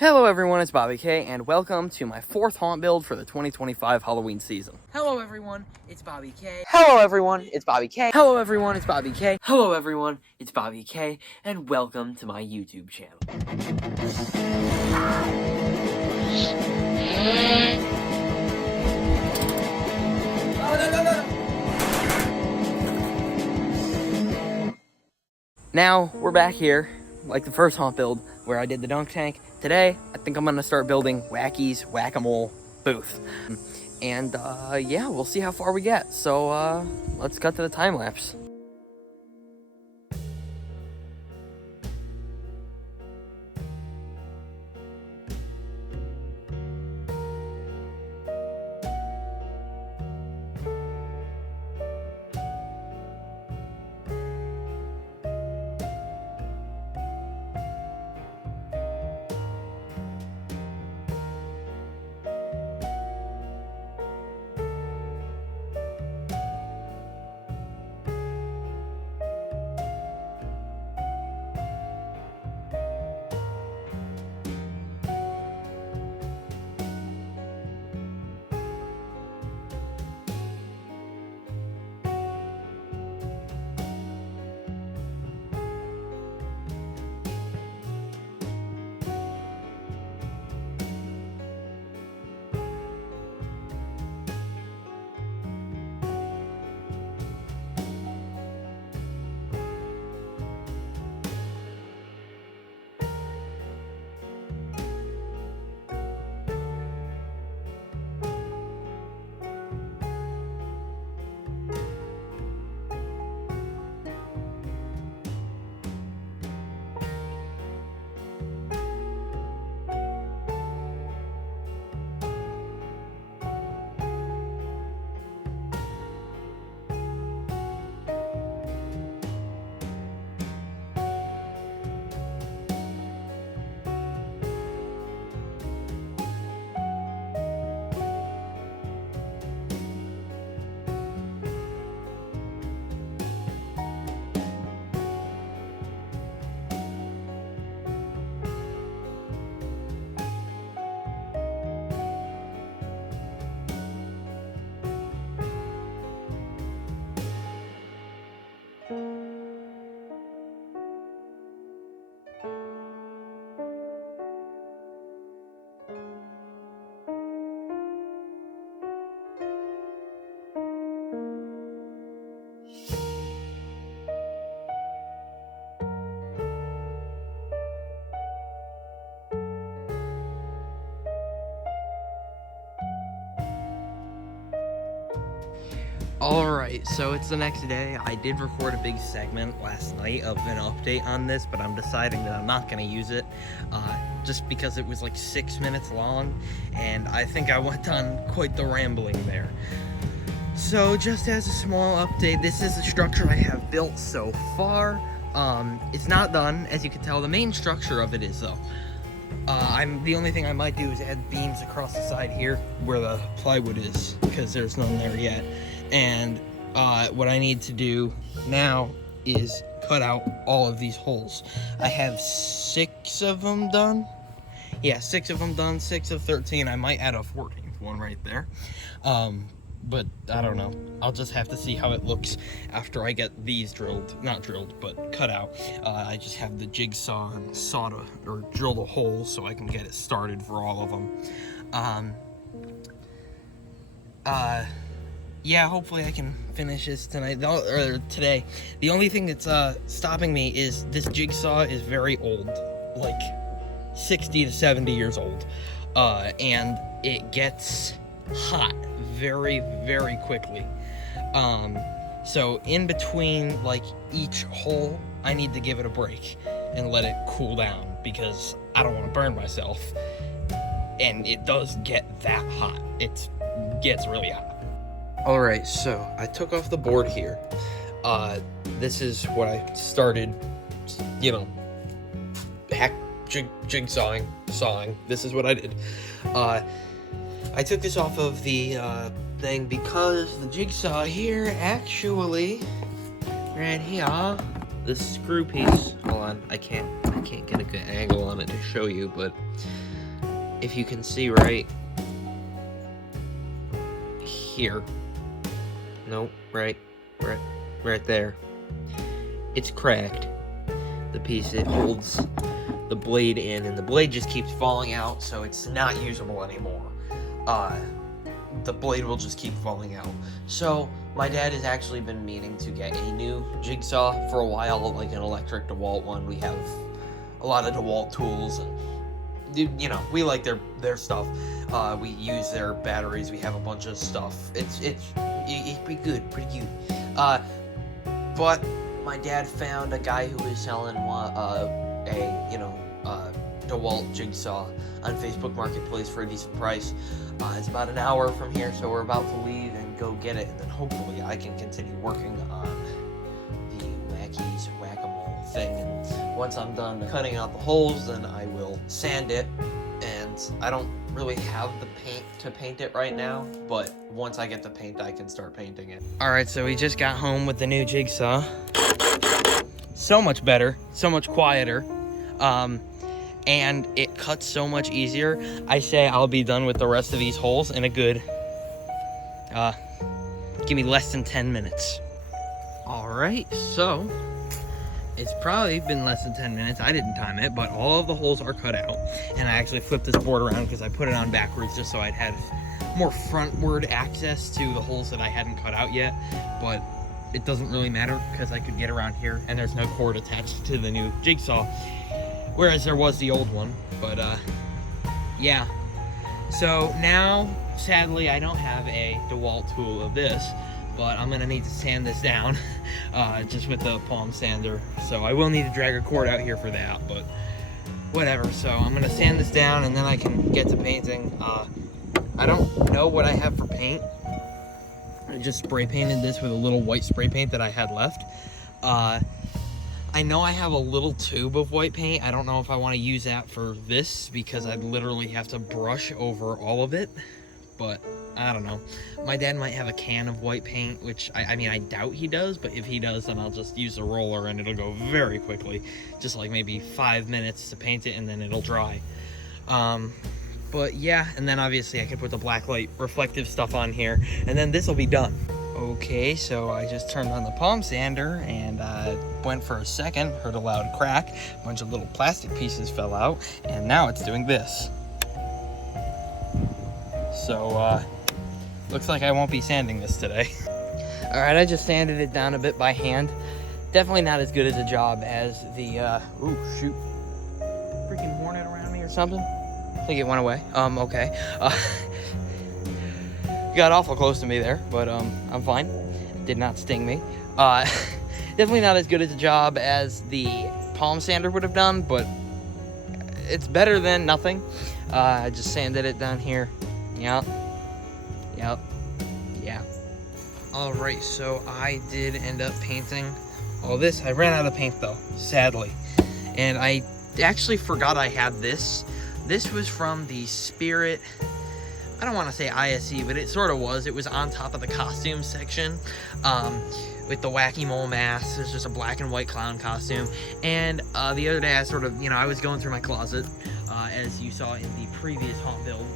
Hello everyone, it's Bobby K, and welcome to my 4th haunt build for the 2025 Halloween season. Hello everyone, it's Bobby K. Hello everyone, it's Bobby K. Hello everyone, it's Bobby K. Hello everyone, it's Bobby K, and welcome to my YouTube channel. Now, we're back here, like the first haunt build, where I did the dunk tank. Today, I think I'm gonna start building Wacky's Whack-A-Mole booth. And, yeah, we'll see how far we get. So, let's cut to the time lapse. Alright, so it's the next day. I did record a big segment last night of an update on this, but I'm deciding that I'm not going to use it, just because it was like 6 minutes long, and I think I went on quite the rambling there. So, just as a small update, this is the structure I have built so far. It's not done, as you can tell. The main structure of it is, though. The only thing I might do is add beams across the side here, where the plywood is, because there's none there yet. And what I need to do now is cut out all of these holes. I have 6 of them done. Yeah, 6 of them done, 6 of 13. I might add a 14th one right there. But I don't know. I'll just have to see how it looks after I get these drilled. Not drilled, but cut out. I just have the jigsaw and drill the hole so I can get it started for all of them. Yeah, hopefully I can finish this tonight, or today. The only thing that's stopping me is this jigsaw is very old, like 60 to 70 years old, and it gets hot very, very quickly. So in between, like, each hole, I need to give it a break and let it cool down, because I don't want to burn myself, and it does get that hot. It gets really hot. Alright, so I took off the board here. This is what I started, jigsawing, sawing. This is what I did. I took this off of the thing because the jigsaw here actually, right here, the screw piece. Hold on, I can't get a good angle on it to show you, but if you can see right here, nope, right there, it's cracked. The piece it holds the blade in, and the blade just keeps falling out, so it's not usable anymore. The blade will just keep falling out. So my dad has actually been meaning to get a new jigsaw for a while, like an electric DeWalt one. We have a lot of DeWalt tools, and you know, we like their stuff. We use their batteries. We have a bunch of stuff. It's pretty good. But my dad found a guy who was selling a DeWalt jigsaw on Facebook Marketplace for a decent price. It's about an hour from here, so we're about to leave and go get it, and then hopefully I can continue working on the Wacky's Whack-A-Mole thing. And once I'm done cutting out the holes, then I will sand it. And I don't really have the paint to paint it right now, but once I get the paint, I can start painting it. All right, so we just got home with the new jigsaw. So much better, so much quieter. And it cuts so much easier. I say I'll be done with the rest of these holes in a good, give me less than 10 minutes. All right, so it's probably been less than 10 minutes. I didn't time it, but all of the holes are cut out. And I actually flipped this board around because I put it on backwards just so I'd have more frontward access to the holes that I hadn't cut out yet. But it doesn't really matter because I could get around here and there's no cord attached to the new jigsaw, whereas there was the old one. But yeah, so now sadly I don't have a DeWalt tool of this, but I'm gonna need to sand this down just with the palm sander. So I will need to drag a cord out here for that, but whatever. So I'm gonna sand this down and then I can get to painting. I don't know what I have for paint. I just spray painted this with a little white spray paint that I had left. I know I have a little tube of white paint. I don't know if I want to use that for this because I'd literally have to brush over all of it, but I don't know. My dad might have a can of white paint, which I mean, I doubt he does, but if he does, then I'll just use a roller and it'll go very quickly. Just like maybe 5 minutes to paint it and then it'll dry. But yeah, and then obviously I could put the blacklight reflective stuff on here and then this will be done. Okay, so I just turned on the palm sander and went for a second, heard a loud crack, a bunch of little plastic pieces fell out, and now it's doing this. So, looks like I won't be sanding this today. All right, I just sanded it down a bit by hand. Definitely not as good as a job as the, ooh, shoot. Freaking hornet around me or something? I think it went away. Okay. Got awful close to me there, but I'm fine. It did not sting me. Definitely not as good as a job as the palm sander would have done, but it's better than nothing. I just sanded it down here. Yep. All right, so I did end up painting all this. I ran out of paint though, sadly. And I actually forgot I had this. This was from the Spirit, I don't want to say ISE, but it sort of was. It was on top of the costume section with the Whack-A-Mole mask. There's just a black and white clown costume. And the other day I sort of, I was going through my closet, as you saw in the previous haunt build.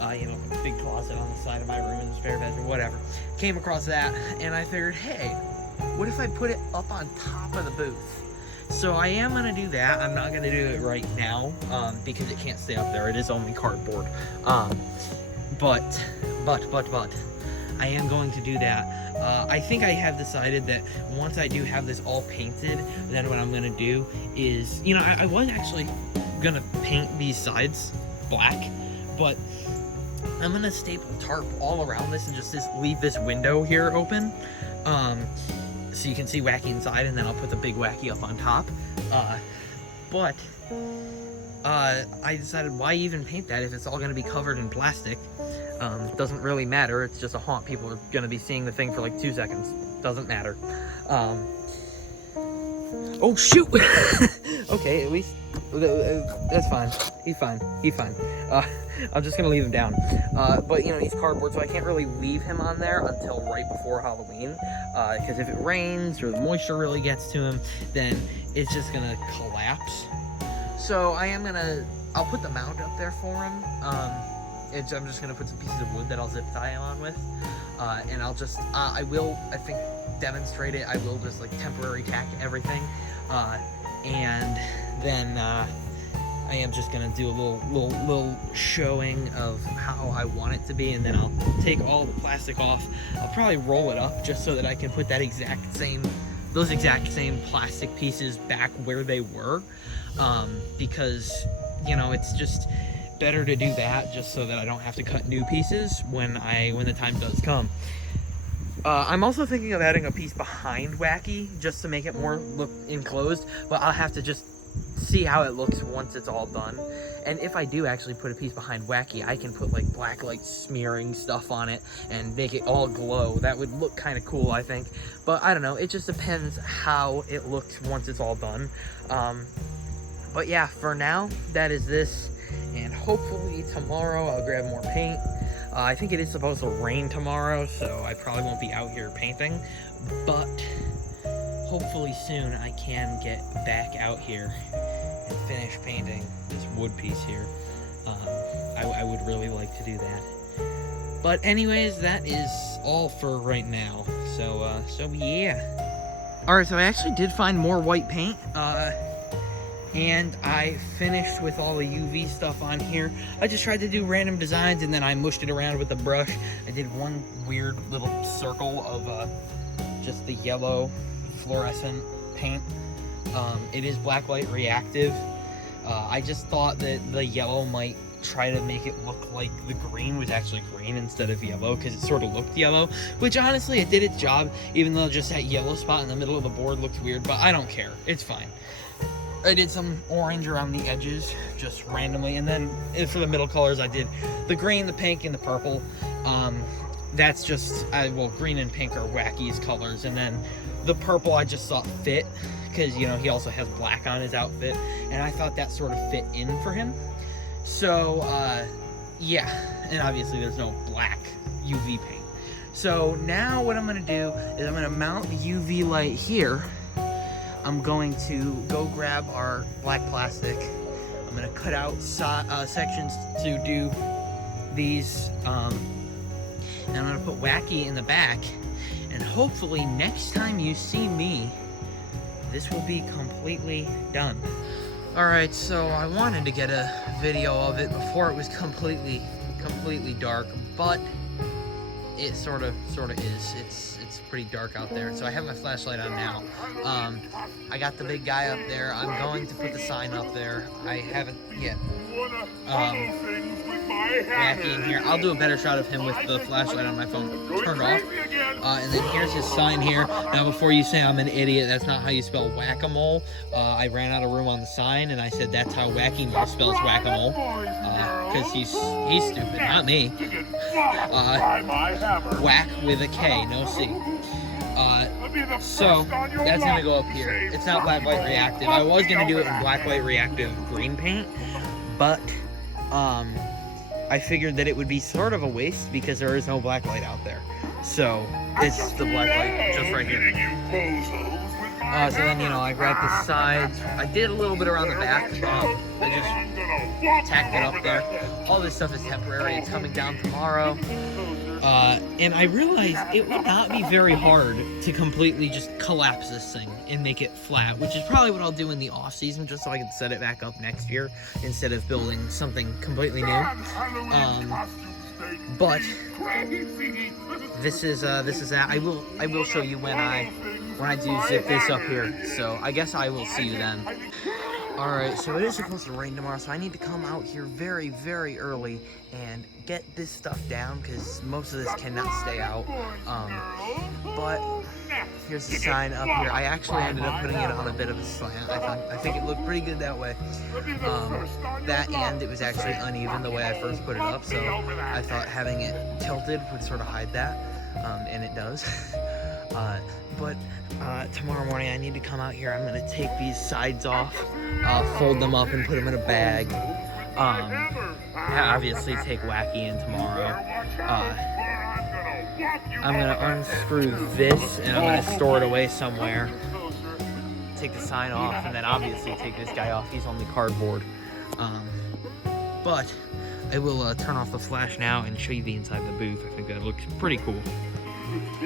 A big closet on the side of my room in the spare bedroom, whatever. Came across that, and I figured, hey, what if I put it up on top of the booth? So I am gonna do that. I'm not gonna do it right now, because it can't stay up there. It is only cardboard. But, I am going to do that. I think I have decided that once I do have this all painted, then what I'm gonna do is, I was actually gonna paint these sides black, but I'm gonna staple tarp all around this and just leave this window here open, so you can see Wacky inside, and then I'll put the big Wacky up on top. But I decided, why even paint that if it's all gonna be covered in plastic? It doesn't really matter. It's just a haunt. People are gonna be seeing the thing for like 2 seconds. Doesn't matter. Oh shoot! Okay, at least that's fine. He's fine. I'm just gonna leave him down. But he's cardboard, so I can't really leave him on there until right before Halloween. Because if it rains or the moisture really gets to him, then it's just gonna collapse. So I am gonna I'll put the mount up there for him. I'm just gonna put some pieces of wood that I'll zip tie him on with, and I'll just I think demonstrate it. I will just like temporary tack everything, and then I am just gonna do a little showing of how I want it to be, and then I'll take all the plastic off. I'll probably roll it up just so that I can put those exact same plastic pieces back where they were, because you know, it's just better to do that just so that I don't have to cut new pieces when the time does come. I'm also thinking of adding a piece behind Wacky just to make it more look enclosed, but I'll have to just see how it looks once it's all done. And if I do actually put a piece behind Wacky, I can put like black light smearing stuff on it and make it all glow. That would look kind of cool, I think. But I don't know, it just depends how it looks once it's all done. But yeah, for now, that is this. And hopefully tomorrow I'll grab more paint. I think it is supposed to rain tomorrow, so I probably won't be out here painting. But hopefully soon I can get back out here and finish painting this wood piece here. I would really like to do that. But anyways, that is all for right now. So yeah. Alright, so I actually did find more white paint. And I finished with all the UV stuff on here. I just tried to do random designs and then I mushed it around with a brush. I did one weird little circle of just the yellow fluorescent paint. It is blacklight reactive. I just thought that the yellow might try to make it look like the green was actually green instead of yellow, because it sort of looked yellow, which honestly it did its job, even though just that yellow spot in the middle of the board looked weird, but I don't care, it's fine. I did some orange around the edges, just randomly, and then for the middle colors I did the green, the pink, and the purple. That's just, well, green and pink are Wacky's colors, and then the purple I just thought fit, because, you know, he also has black on his outfit, and I thought that sort of fit in for him. So, yeah, and obviously there's no black UV paint. So now what I'm going to do is I'm going to mount the UV light here. I'm going to go grab our black plastic. I'm going to cut out sections to do these, and I'm going to put Wacky in the back, and hopefully next time you see me, this will be completely done. Alright, so I wanted to get a video of it before it was completely dark, but it sort of is. It's pretty dark out there, so I have my flashlight on now. I got the big guy up there. I'm going to put the sign up there. I haven't yet. Wacky in here. I'll do a better shot of him with the flashlight on my phone turned off. And then here's his sign here. Now, before you say I'm an idiot, that's not how you spell Whack-A-Mole. I ran out of room on the sign, and I said that's how Wacky-Mole spells Whack-A-Mole. Because he's stupid, not me. Whack with a K, no C. So that's gonna go up here. It's not blacklight reactive. I was gonna do it in blacklight reactive green paint, but I figured that it would be sort of a waste because there is no blacklight out there. So it's the blacklight just right here. So then, you know, I grabbed the sides. I did a little bit around the back. I just tacked it up there. All this stuff is temporary. It's coming down tomorrow. And I realized it would not be very hard to completely just collapse this thing and make it flat, which is probably what I'll do in the off season, just so I can set it back up next year instead of building something completely new. But this is that. I will show you when I do zip this up here. So I guess I will see you then. Alright, so it is supposed to rain tomorrow, so I need to come out here very, very early and get this stuff down, because most of this cannot stay out. But here's the sign up here. I actually ended up putting it on a bit of a slant. I think it looked pretty good that way. That and it was actually uneven the way I first put it up, so I thought having it tilted would sort of hide that, and it does. But tomorrow morning I need to come out here. I'm going to take these sides off, fold them up and put them in a bag. Obviously take Wacky in tomorrow. I'm going to unscrew this and I'm going to store it away somewhere. Take the sign off and then obviously take this guy off. He's only cardboard. But I will turn off the flash now and show you the inside of the booth. I think that looks pretty cool.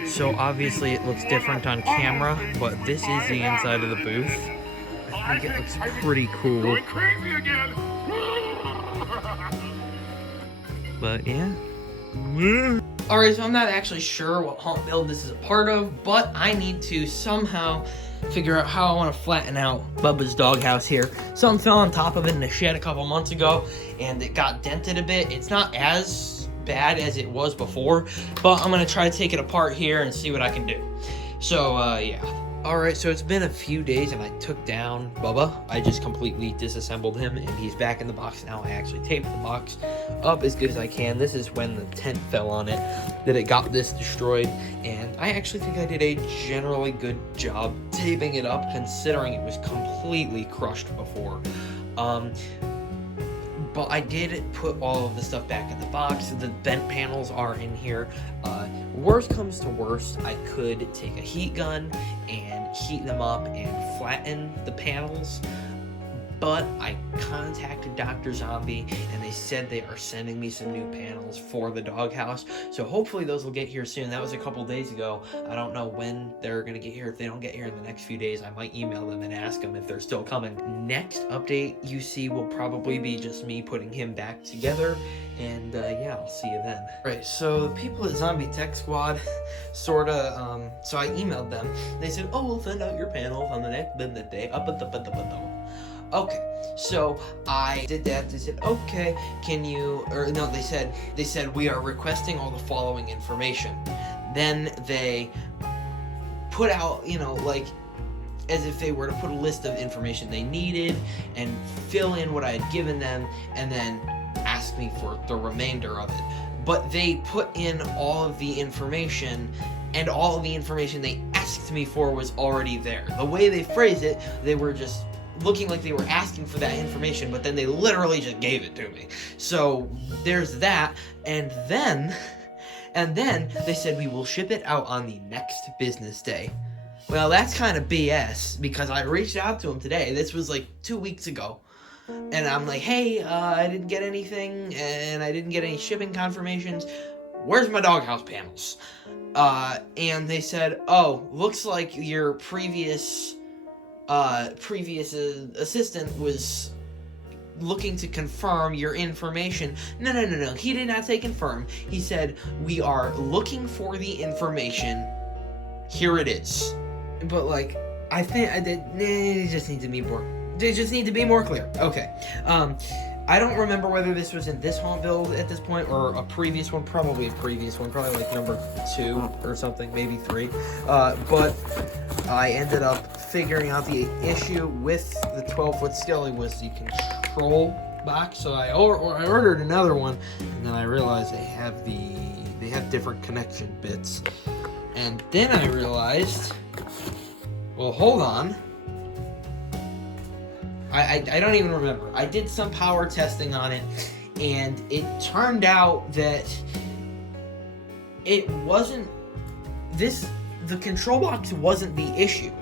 So obviously it looks different on camera, but this is the inside of the booth. I think it looks pretty cool. But yeah. Alright, so I'm not actually sure what haunt build this is a part of, but I need to somehow figure out how I want to flatten out Bubba's doghouse here. Something fell on top of it in a shed a couple months ago, and it got dented a bit. It's not as bad as it was before, but I'm going to try to take it apart here and see what I can do. So, yeah. Alright, so it's been a few days and I took down Bubba. I just completely disassembled him and he's back in the box now. I actually taped the box up as good as I can. This is when the tent fell on it that it got this destroyed, and I actually think I did a generally good job taping it up considering it was completely crushed before. But I did put all of the stuff back in the box. The vent panels are in here. Worst comes to worst, I could take a heat gun and heat them up and flatten the panels. But I contacted Dr. Zombie and they said they are sending me some new panels for the doghouse. So hopefully those will get here soon. That was a couple days ago. I don't know when they're going to get here. If they don't get here in the next few days, I might email them and ask them if they're still coming. Next update you see will probably be just me putting him back together. And yeah, I'll see you then. Right, so the people at Zombie Tech Squad so I emailed them. They said, oh, we'll send out your panels on the next day. Okay, so I did that. They said, okay, can you, or no, they said we are requesting all the following information. Then they put out, you know, like, as if they were to put a list of information they needed and fill in what I had given them and then ask me for the remainder of it. But they put in all of the information, and all of the information they asked me for was already there. The way they phrased it, they were just looking like they were asking for that information, but then they literally just gave it to me. So there's that, and then they said we will ship it out on the next business day. Well, that's kind of BS, because I reached out to them today. This was like 2 weeks ago. And I'm like, hey, I didn't get anything, and I didn't get any shipping confirmations. Where's my doghouse panels? And they said, oh, looks like your previous assistant was looking to confirm your information. No, he did not say confirm. He said, we are looking for the information. Here it is. But, like, I think they just need to be more. They just need to be more clear. Okay. I don't remember whether this was in this haunt build at this point or a previous one. Probably a previous one. Probably like number 2 or something. Maybe 3. But I ended up figuring out the issue with the 12-foot skelly was the control box. So I ordered another one, and then I realized they have different connection bits. And then I realized, well, hold on. I don't even remember. I did some power testing on it, and it turned out that it wasn't the control box wasn't the issue.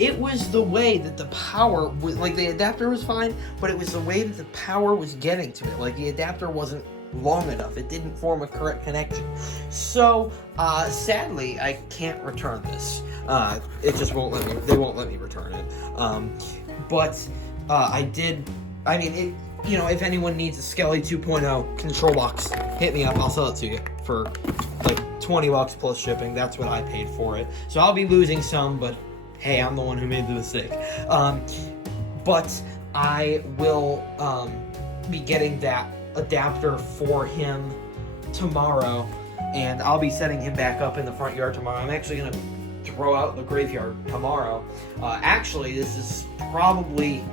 It was the way that the power was, like, the adapter was fine, but it was the way that the power was getting to it. Like, the adapter wasn't long enough. It didn't form a correct connection. So, sadly, I can't return this. It just won't let me, they won't let me return it. But I mean, you know, if anyone needs a Skelly 2.0 control box, hit me up. I'll sell it to you for like $20 plus shipping. That's what I paid for it. So I'll be losing some, but hey, I'm the one who made the mistake. But I will be getting that adapter for him tomorrow, and I'll be setting him back up in the front yard tomorrow. I'm actually going to throw out the graveyard tomorrow. Actually, this is probably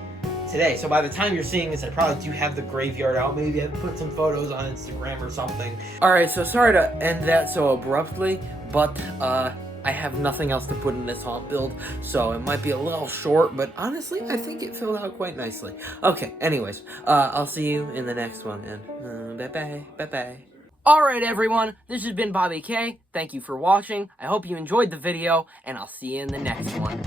today, so by the time you're seeing this, I probably do have the graveyard out. Maybe I've put some photos on Instagram or something. Alright, so sorry to end that so abruptly, but I have nothing else to put in this haunt build, so it might be a little short, but honestly, I think it filled out quite nicely. Okay, anyways, I'll see you in the next one, and bye-bye. Alright everyone, this has been Bobby K. Thank you for watching. I hope you enjoyed the video, and I'll see you in the next one.